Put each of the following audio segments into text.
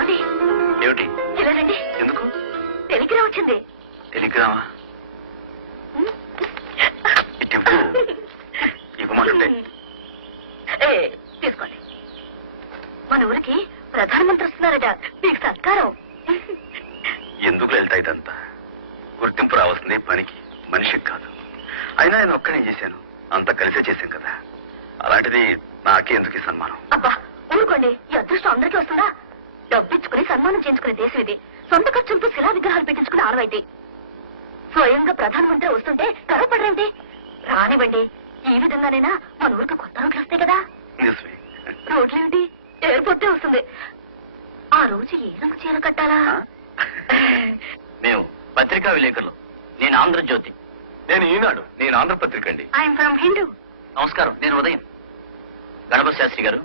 ఏమిటి? ఇలా రండి. ఎందుకు? టెలిగ్రామ్ వచ్చింది. టెలిగ్రామా? ఇవ్వమంటుంటే తీసుకోండి. మన ఊరికి ప్రధానమంత్రి వస్తున్నారట. మీకు సత్కారం. ఎందుకు వెళ్తా ఇదంతా? గుర్తింపు రావాల్సింది పనికి, మనిషికి కాదు. అయినా నేను ఒక్కనే చేశాను, అంతా కలిసే చేశాం కదా. అలాంటిది నాకే ఎందుకు సన్మానం? అబ్బా ఊరుకోండి. ఈ అదృష్టం అందరికీ వస్తుందా? డబ్బిచ్చుకుని సన్మానం చేయించుకునే దేశం ఇది. సొంత ఖర్చులతో శిలా విగ్రహాలు పెట్టించుకుని ఆనవాయితీ. స్వయంగా ప్రధానమంత్రి వస్తుంటే గర్వపడరేంటి? రానివ్వండి. ఏ విధంగానైనా మన ఊరికి కొత్త రోడ్లు వస్తాయి కదా. రోడ్లేమిటి, ఎయిర్పోర్టే వస్తుంది. ఆ రోజు ఏ రంగు చీర కట్టాలా? మేము పత్రికా విలేకరులు. నేను ఆంధ్రజ్యోతి. నేను ఈనాడు. నేను ఆంధ్రపత్రిక అండి. I'm from Hindu. నమస్కారం, నేను ఉదయం. గణపతి శాస్త్రి గారు,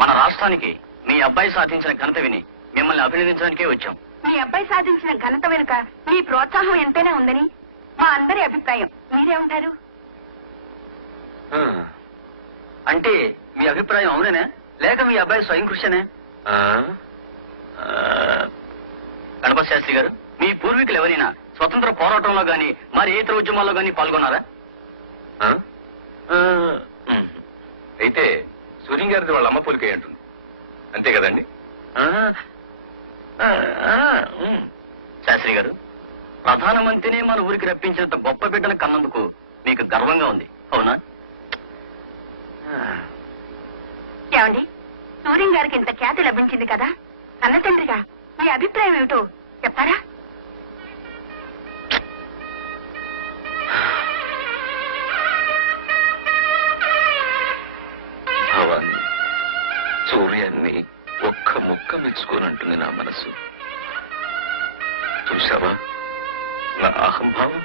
మన రాష్ట్రానికి మీ అబ్బాయి సాధించిన ఘనత విని మిమ్మల్ని అభినందించడానికే వచ్చాం. మీ అబ్బాయి సాధించిన ఘనత వెనుక మీ ప్రోత్సాహం ఎంతైనా ఉందని మా అందరి అభిప్రాయం. మీరేమంటారు? అంటే మీ అభిప్రాయం అవునేనా, లేక మీ అబ్బాయి స్వయం కృషినే? గణపతి శాస్త్రి గారు, మీ పూర్వీకులు ఎవరైనా స్వతంత్ర పోరాటంలో గాని మరి ఇతర ఉద్యమాల్లో గాని పాల్గొన్నారా? అయితే సూర్యం గారిది వాళ్ళ అమ్మ పోలికే అంటుంది, అంతే కదండి? శాస్త్రి గారు, ప్రధానమంత్రిని మన ఊరికి రప్పించినంత గొప్ప బిడ్డను కన్నందుకు మీకు గర్వంగా ఉంది, అవునా? ఏమండి, సూర్యం గారికి ఇంత ఖ్యాతి లభించింది కదా, అన్న తండ్రిగా మీ అభిప్రాయం ఏమిటో చెప్తారా? భవాన్ని, సూర్యాన్ని ఒక్క ముక్క మెచ్చుకోనంటుంది నా మనసు. చూసావా నా అహంభావం?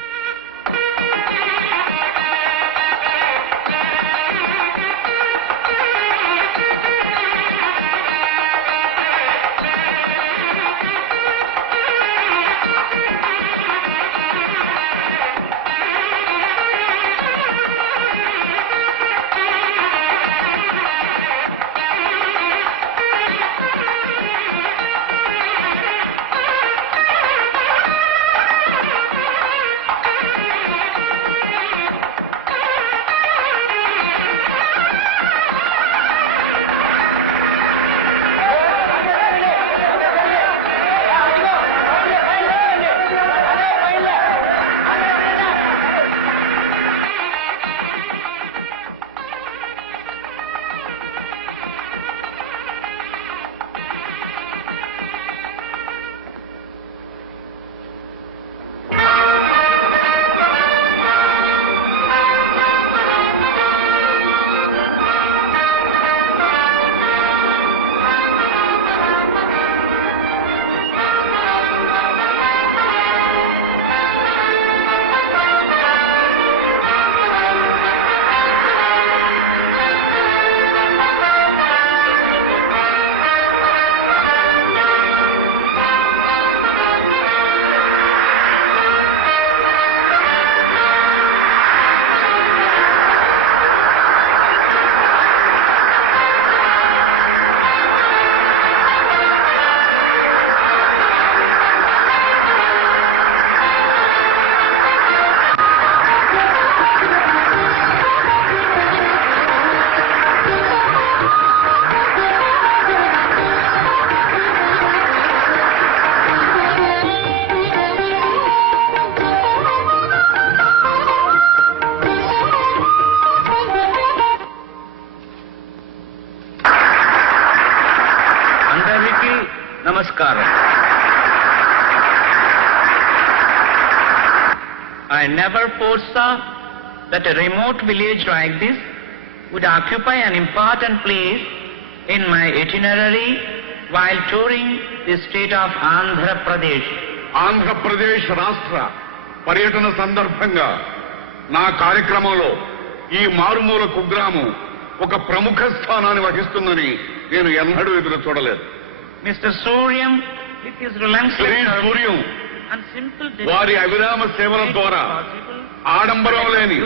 Namaskaram. I never foresaw that a remote village like this would occupy an important place in my itinerary while touring the state of Andhra Pradesh. Andhra Pradesh రాష్ట్ర పర్యటన సందర్భంగా నా కార్యక్రమంలో ఈ మారుమూల కుగ్రామం ఒక ప్రముఖ స్థానాన్ని వహిస్తుందని నేను ఎన్నడూ ఎదురు చూడలేదు. Mr. Suryam, with his relentless Suryam and simple వారి అవిరామ సేవల ద్వారా ఆడంబరం లేని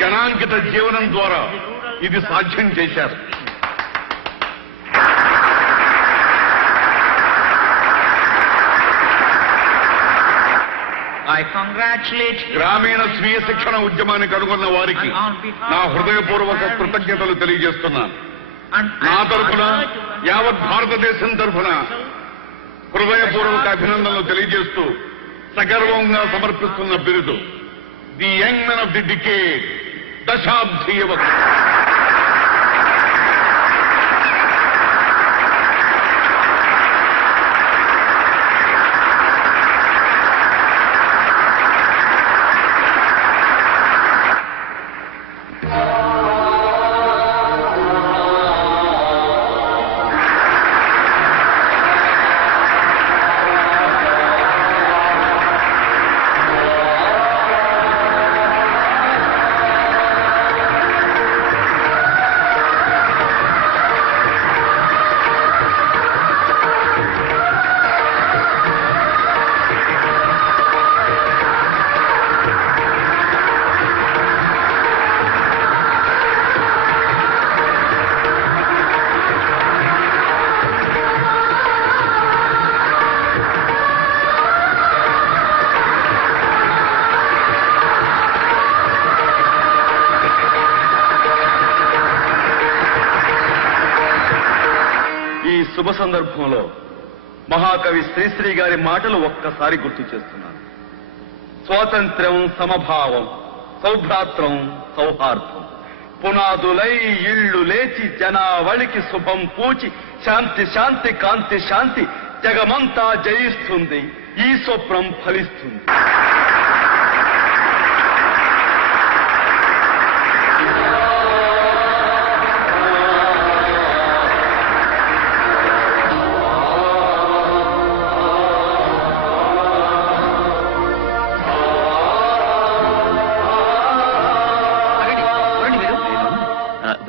జనాంకిత జీవనం ద్వారా ఇది సాధ్యం చేశారు. I congratulate you. గ్రామీణ స్వీయ శిక్షణ ఉద్యమాన్ని కనుగొన్న వారికి నా హృదయపూర్వక కృతజ్ఞతలు తెలియజేస్తున్నాను. And నా I తరఫున honor to యావత్ భారతదేశం తరఫున హృదయపూర్వక అభినందనలు తెలియజేస్తూ సగర్వంగా సమర్పిస్తున్న బిరుదు the young men of the decade, దశాబ్ది యువకుడు. శుభ సందర్భంలో మహాకవి శ్రీశ్రీ గారి మాటలు ఒక్కసారి గుర్తు చేస్తున్నాను. స్వాతంత్ర్యం, సమభావం, సౌభ్రాత్రం, సౌహార్దం, పునాదులై ఇళ్ళు లేచి జనావళికి శుభం పూచి శాంతి శాంతి కాంతి శాంతి జగమంతా జయిస్తుంది, ఈ స్వప్నం ఫలిస్తుంది.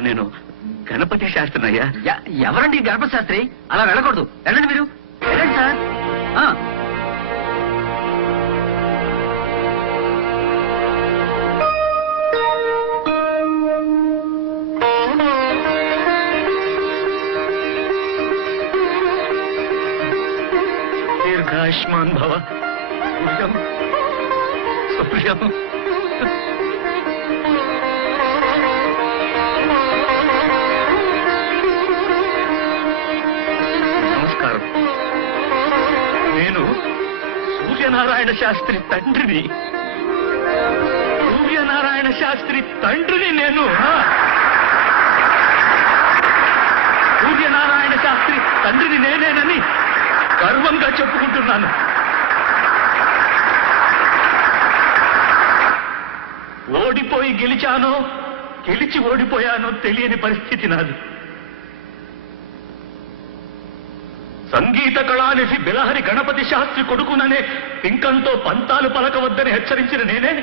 నేను గణపతి శాస్త్రి అయ్యా. ఎవరండి గణపతి శాస్త్రి? అలా వెళ్ళకూడదు. వెళ్ళండి మీరు, వెళ్ళండి సార్. దీర్ఘాయుష్మాన్ భవ. సూర్యం నమస్కారం. నేను సూర్యనారాయణ శాస్త్రి తండ్రిని. సూర్యనారాయణ శాస్త్రి తండ్రిని నేను. సూర్యనారాయణ శాస్త్రి తండ్రిని నేనేనని గర్వంగా చెప్పుకుంటున్నాను. ఓడిపోయి గెలిచానో, గెలిచి ఓడిపోయానో తెలియని పరిస్థితి నాది. సంగీత కళానిధి బిలహరి గణపతి శాస్త్రి కొడుకుననే పింకంతో పంతాలు పలకవద్దని హెచ్చరించిన నేనే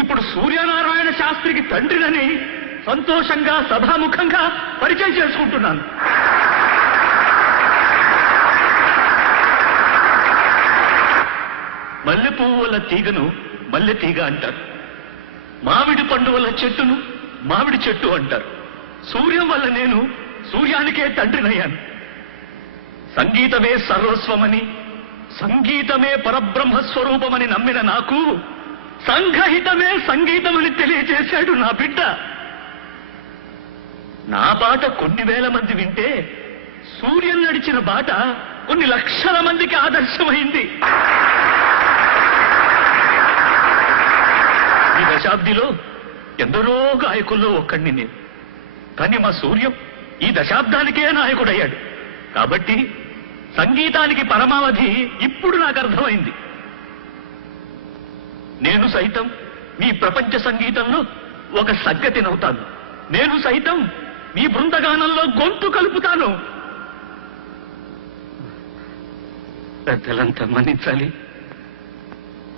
ఇప్పుడు సూర్యనారాయణ శాస్త్రికి తండ్రినని సంతోషంగా సభాముఖంగా పరిచయం చేసుకుంటున్నాను. మల్లె పువ్వు వల్ల తీగను మల్లె తీగ అంటారు. మామిడి పండు వల్ల చెట్టును మామిడి చెట్టు అంటారు. సూర్యం వల్ల నేను సూర్యానికే తండ్రినయ్యాను. సంగీతమే సర్వస్వమని, సంగీతమే పరబ్రహ్మస్వరూపమని నమ్మిన నాకు సంఘహితమే సంగీతమని తెలియజేశాడు నా బిడ్డ. నా బాట కొన్ని వేల మంది వింటే సూర్యం నడిచిన బాట కొన్ని లక్షల మందికి ఆదర్శమైంది. ఈ దశాబ్దిలో ఎందరో గాయకుల్లో ఒక్కడిని నేను. కానీ మా సూర్యం ఈ దశాబ్దానికే నాయకుడయ్యాడు. కాబట్టి సంగీతానికి పరమావధి ఇప్పుడు నాకు అర్థమైంది. నేను సైతం మీ ప్రపంచ సంగీతంలో ఒక సగ్గతినవుతాను. నేను సైతం మీ బృందగానంలో గొంతు కలుపుతాను. పెద్దలంతా మన్నించాలి.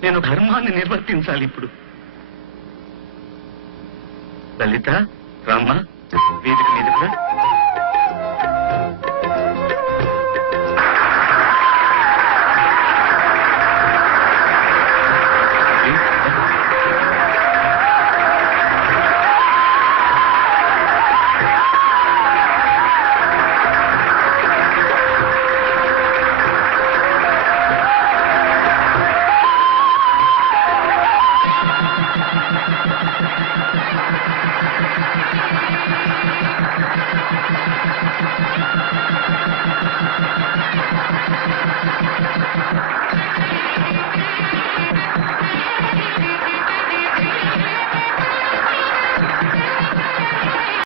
నేను ధర్మాన్ని నిర్వర్తించాలి. ఇప్పుడు లలిత, రామ్మ, వేదిక మీద కూడా